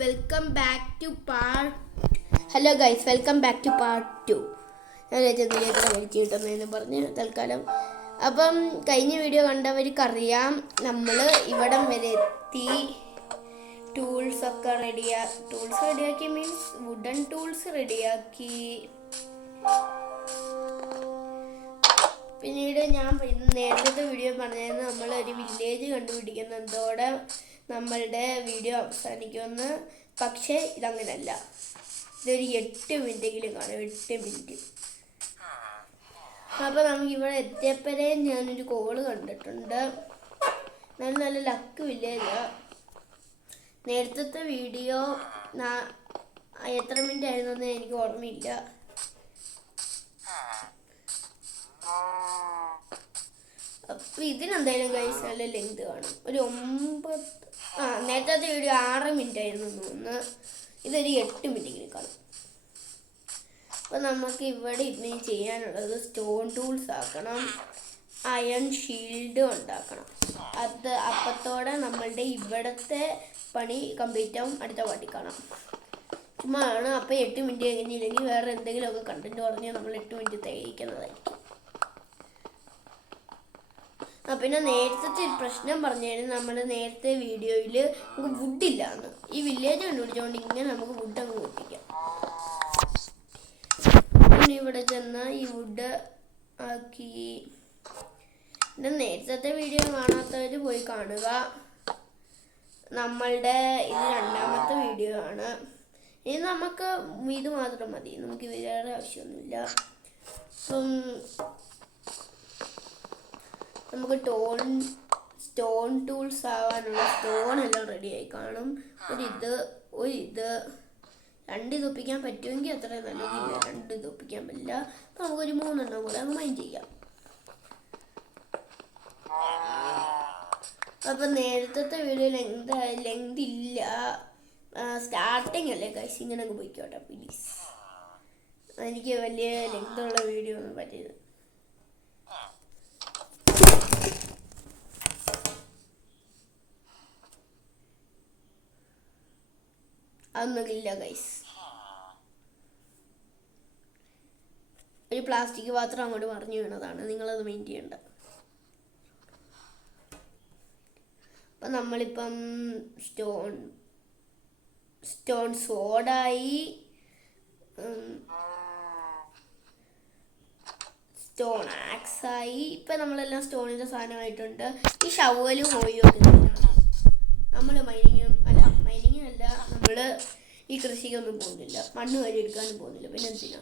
Welcome back to part hello guys, welcome back to part 2. ഞാൻ ചെന്നിലേക്ക് വിളിച്ചു കിട്ടുന്നതെന്ന് പറഞ്ഞ് തൽക്കാലം. അപ്പം കഴിഞ്ഞ വീഡിയോ കണ്ടവർക്കറിയാം, നമ്മൾ ഇവിടം വരെ എത്തി. ടൂൾസ് റെഡിയാക്കി മീൻസ് വുഡൻ ടൂൾസ് റെഡിയാക്കി. പിന്നീട് ഞാൻ നേരത്തെ വീഡിയോ പറഞ്ഞായിരുന്നു, നമ്മൾ ഒരു വില്ലേജ് കണ്ടുപിടിക്കുന്നതോടെ നമ്മളുടെ വീഡിയോ അവസാനിക്കുമെന്ന്. പക്ഷേ ഇതങ്ങനല്ല, ഇതൊരു 8 മിനിറ്റെങ്കിലും കാണും, 8 മിനിറ്റ്. അപ്പോൾ നമുക്കിവിടെ എത്തിയപ്പോഴേ ഞാനൊരു കോള് കണ്ടിട്ടുണ്ട്. നല്ല ലക്ക് വില്ലേജ്. നേരത്തെ വീഡിയോ എത്ര മിനിറ്റ് ആയിരുന്നെന്ന് എനിക്ക് ഓർമ്മയില്ല. അപ്പോൾ ഇതിനെന്തായാലും ഗൈസ് നല്ല ലെങ്ത് കാണും. ഒരു 9 നേരത്തെ വീഡിയോ 6 മിനിറ്റ് ആയിരുന്നു തോന്നുന്നു. ഇതൊരു 8 മിനിറ്റെങ്കിലും കാണും. അപ്പോൾ നമുക്ക് ഇവിടെ ഇനി ചെയ്യാനുള്ളത് സ്റ്റോൺ ടൂൾസ് ആക്കണം, അയൺ ഷീൽഡ് ഉണ്ടാക്കണം. അപ്പത്തോടെ നമ്മളുടെ ഇവിടുത്തെ പണി കംപ്ലീറ്റ് ആവും. അടുത്ത പാട്ടി കാണാം. ചുമ്മാ ആണ്. അപ്പോൾ 8 മിനിറ്റ് കഴിഞ്ഞില്ലെങ്കിൽ വേറെ എന്തെങ്കിലുമൊക്കെ കണ്ടന്റ് പറഞ്ഞാൽ നമ്മൾ 8 മിനിറ്റ് തേക്കുന്നതായിരിക്കും. പിന്നെ നേരത്തെ പ്രശ്നം പറഞ്ഞായിരുന്നു, നമ്മൾ നേരത്തെ വീഡിയോയിൽ നമുക്ക് വുഡില്ലാന്ന്. ഈ വില്ലേജ് കണ്ടുപിടിച്ചുകൊണ്ട് ഇങ്ങനെ നമുക്ക് വുഡ് അങ്ങ് പൊട്ടിക്കാം. പിന്നെ ഇവിടെ ചെന്നാൽ ഈ വുഡ് ആക്കി. പിന്നെ നേരത്തെ വീഡിയോ കാണാത്തവർ പോയി കാണുക. നമ്മളുടെ ഇത് 2ാമത്തെ വീഡിയോ ആണ്. ഇനി നമുക്ക് ഇത് മാത്രം മതി, നമുക്ക് വേറെ ആവശ്യമൊന്നുമില്ല. അപ്പം നമുക്ക് സ്റ്റോൺ ടൂൾസ് ആവാനുള്ള സ്റ്റോൺ എല്ലാം റെഡിയായി കാണും. ഇത് 2 ഇത് ഒപ്പിക്കാൻ പറ്റുമെങ്കിൽ അത്രയും നല്ലതില്ല. 2 ഇത് ഒപ്പിക്കാൻ പറ്റില്ല. അപ്പോൾ നമുക്കൊരു 3 എണ്ണം കൂടെ അങ്ങ് മൈൻഡ് ചെയ്യാം. അപ്പം നേരത്തെ വീഡിയോ ലെങ്ത് ഇല്ല, സ്റ്റാർട്ടിങ് അല്ലേ ഗൈസ്. ഇങ്ങനെ അങ്ങ് പോയിക്കോട്ടെ പ്ലീസ്. എനിക്ക് വലിയ ലെങ്തുള്ള വീഡിയോ ഒന്നും പറ്റിയത്. അതൊന്നുമില്ല ഗൈസ്. ഒരു പ്ലാസ്റ്റിക് പാത്രം അങ്ങോട്ട് മറിഞ്ഞു വീണതാണ്, നിങ്ങളത് മെയിൻ ചെയ്യണ്ട. അപ്പം നമ്മളിപ്പം സ്റ്റോൺ സോഡായി, സ്റ്റോൺ ആക്സായി. ഇപ്പം നമ്മളെല്ലാം സ്റ്റോണിൻ്റെ സാധനമായിട്ടുണ്ട്. ഈ ഷവലും പോയി നമ്മൾ മൈനിങ്ങിനല്ല, നമ്മൾ ഈ കൃഷിക്കൊന്നും പോകുന്നില്ല, മണ്ണ് വരെ എടുക്കാനും പോകുന്നില്ല. പിന്നെ എന്തിനാ?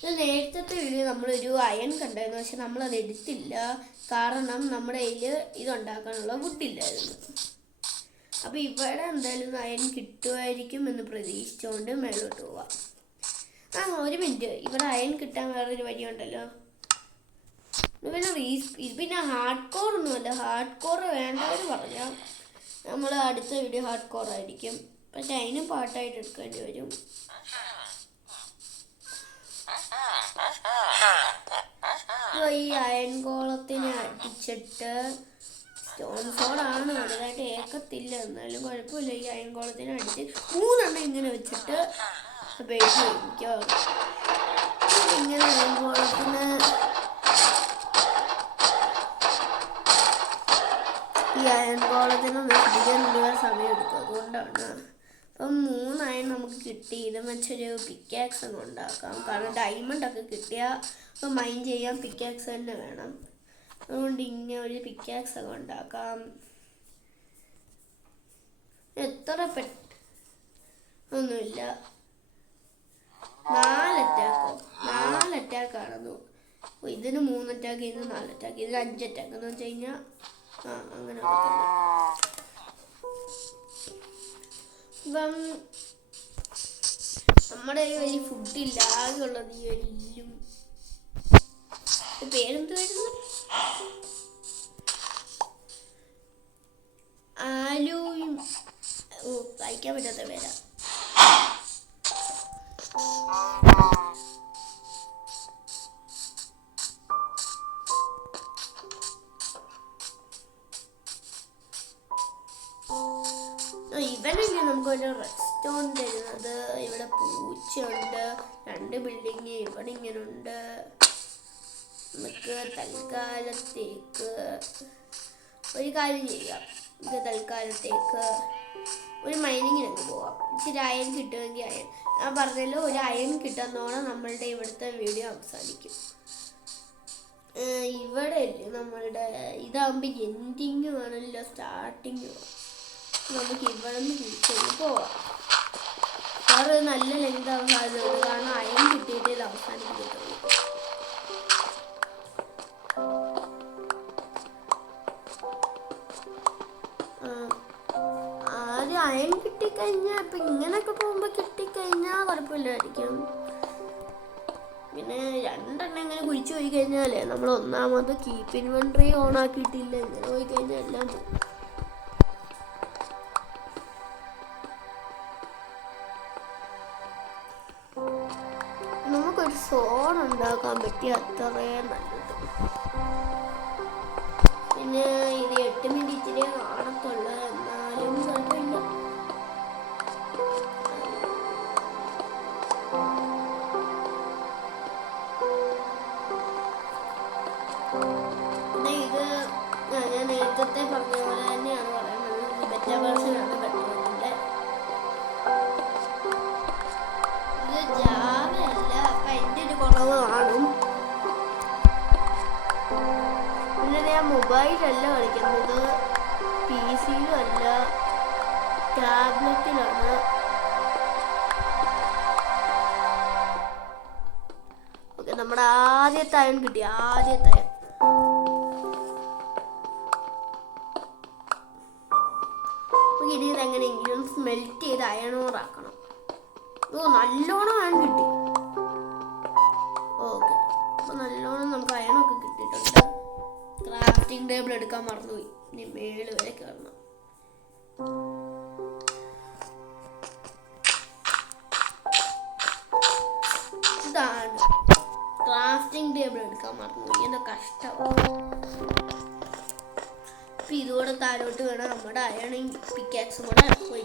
ഇത് നേരത്തെ വീഡിയോ നമ്മളൊരു അയൺ കണ്ടായിരുന്നു, പക്ഷെ നമ്മളത് എടുത്തില്ല. കാരണം നമ്മുടെ കയ്യിൽ ഇതുണ്ടാക്കാനുള്ള വുഡില്ലായിരുന്നു. അപ്പോൾ ഇവിടെ എന്തായാലും അയൺ കിട്ടുമായിരിക്കും എന്ന് പ്രതീക്ഷിച്ചുകൊണ്ട് മേലോട്ട് പോവാം. ഒരു മിനിറ്റ്, ഇവിടെ അയൺ കിട്ടാൻ വേറൊരു വഴിയുണ്ടല്ലോ. പിന്നെ ഹാർഡ് കോർ ഒന്നുമല്ല. ഹാർഡ് കോർ വേണ്ടവർ പറഞ്ഞാൽ നമ്മൾ അടുത്ത വീഡിയോ ഹാർഡ് കോർ ആയിരിക്കും, പക്ഷെ അതിനും പാട്ടായിട്ട് എടുക്കേണ്ടി വരും. ഈ അയൺ ഗോളത്തിനെ അടിച്ചിട്ട് സ്റ്റോൺ സോഡാണ് വലുതായിട്ട് ഏക്കത്തില്ല, എന്നാലും കുഴപ്പമില്ല. ഈ അയൺ ഗോളത്തിനെ അടിച്ച് 3 എണ്ണം ഇങ്ങനെ വെച്ചിട്ട് ഉപയോഗിക്കോ. ഇങ്ങനെ അയൺ ഗോളത്തിന് ഈ അയൺ ഗോളത്തിനൊന്ന് അധികം സമയം എടുക്കും, അതുകൊണ്ടാണ്. അപ്പം 3 അയൺ നമുക്ക് കിട്ടി. ഇത് വെച്ചൊരു പിക്കാക്സ് അങ്ങ് ഉണ്ടാക്കാം. കാരണം ഡയമണ്ടൊക്കെ കിട്ടിയാൽ അപ്പോൾ മൈൻ ചെയ്യാൻ പിക്കാക്സ് തന്നെ വേണം. അതുകൊണ്ട് ഇങ്ങനെ ഒരു പിക്കാക്സ് ഒക്കെ ഉണ്ടാക്കാം. എത്ര ഒന്നുമില്ല, 4 അറ്റാക്കാണെന്നു. ഇതിന് 3 അറ്റാക്ക്, ഇതിന് 4 അറ്റാക്ക്, ഇതിന് 5 അറ്റാക്ക് എന്ന് വെച്ച് കഴിഞ്ഞാൽ അങ്ങനെ. ഇപ്പം നമ്മുടെ ഈ വലിയ ഫുഡില്ല, ആകെയുള്ളത് ഈ എല്ലും. പേരെന്തുവായിരുന്നു? ആലുവും. വായിക്കാൻ പറ്റാത്ത പേരാ. ഇവനെങ്കിലും നമുക്ക് നമുക്കൊരു റെഡ് സ്റ്റോൺ തരുന്നത്. ഇവിടെ പൂച്ചയുണ്ട്, 2 ബിൽഡിങ് ഇവിടെ ഇങ്ങനെ ഉണ്ട്. നമുക്ക് തൽക്കാലത്തേക്ക് ഒരു കാര്യം ചെയ്യാം. നമുക്ക് തൽക്കാലത്തേക്ക് ഒരു മൈനിങ്ങിനൊക്കെ പോവാം. ഇച്ചിരി അയൺ കിട്ടുമെങ്കിൽ അയൺ, ഞാൻ പറഞ്ഞല്ലോ ഒരു അയൺ കിട്ടുന്നതോടെ നമ്മളുടെ ഇവിടുത്തെ വീഡിയോ അവസാനിക്കും. ഇവിടെ അല്ലേ നമ്മളുടെ ഇതാകുമ്പോൾ എൻഡിങ് ആണല്ലോ, സ്റ്റാർട്ടിങ്. നമുക്ക് ഇവിടെ നിന്ന് തിരിച്ചു പോവാം. വേറെ നല്ല ലെങ്ത് ആവാൻ സാധ്യതയുണ്ട്, കാരണം അയൺ കിട്ടിയിട്ടേ ഇത് അവസാനിക്കത്തുള്ളൂ. ആദ്യം അയൺ കിട്ടിക്കഴിഞ്ഞാൽ ഇപ്പം ഇങ്ങനെയൊക്കെ പോകുമ്പോൾ കിട്ടിക്കഴിഞ്ഞാൽ കുഴപ്പമില്ലായിരിക്കും. പിന്നെ 2 ഇങ്ങനെ കുഴിച്ചു പോയി കഴിഞ്ഞാലേ നമ്മൾ ഒന്നാമത് കീപ്പ് ഇൻവെൻട്രി ഓൺ ആക്കിയിട്ടില്ല, ഇങ്ങനെ പോയി കഴിഞ്ഞാൽ എല്ലാം പോകും. നമുക്കൊരു സോൺ ഉണ്ടാക്കാൻ പറ്റിയ അത്രയും നല്ലത്. പിന്നെ ഇത് 8 മിനിറ്റിലേ കാണത്തുള്ളൂ, എന്നാലും കുഴപ്പമില്ല. ഇത് ഞാൻ നേരത്തെ പറഞ്ഞ പോലെ തന്നെയാണ് പറയുന്നത്, ഇത് ബെറ്റ വേർഷനാണ് പെട്ടെന്നിൻ്റെ. ഇത് ജാവയല്ല, അപ്പം എൻ്റെ ഒരു കുറവ് കാണും. പിന്നെ ഞാൻ മൊബൈലല്ല കളിക്കുന്നത്, PC യിലും അല്ല, ടാബ്ലറ്റിലാണ്. ഓക്കെ, നമ്മുടെ ആദ്യത്തെ അയൺ കിട്ടി, ആദ്യത്തെ അയൺ. ഇനി ഇതെങ്ങനെയെങ്കിലും സ്മെൽറ്റ് ചെയ്ത് അയണോറാക്കണം. നല്ലോണം അയൺ കിട്ടി. ഓക്കെ, അപ്പോൾ നല്ലോണം നമുക്ക് അയണൊക്കെ കിട്ടിയിട്ടുണ്ട്. ക്രാഫ്റ്റിംഗ് ടേബിൾ എടുക്കാൻ മറന്നുപോയി, ഇനി മേള് വരെ കയറണം. ഇതാണ് ക്രാഫ്റ്റിംഗ് ടേബിൾ എടുക്കാൻ മറന്നുപോയി, എന്താ കഷ്ടമാണ്. ഇപ്പം ഇതുകൂടെ താഴോട്ട് വേണം നമ്മുടെ അയണിങ് പിക്കാക്സും കൂടെ പോയി.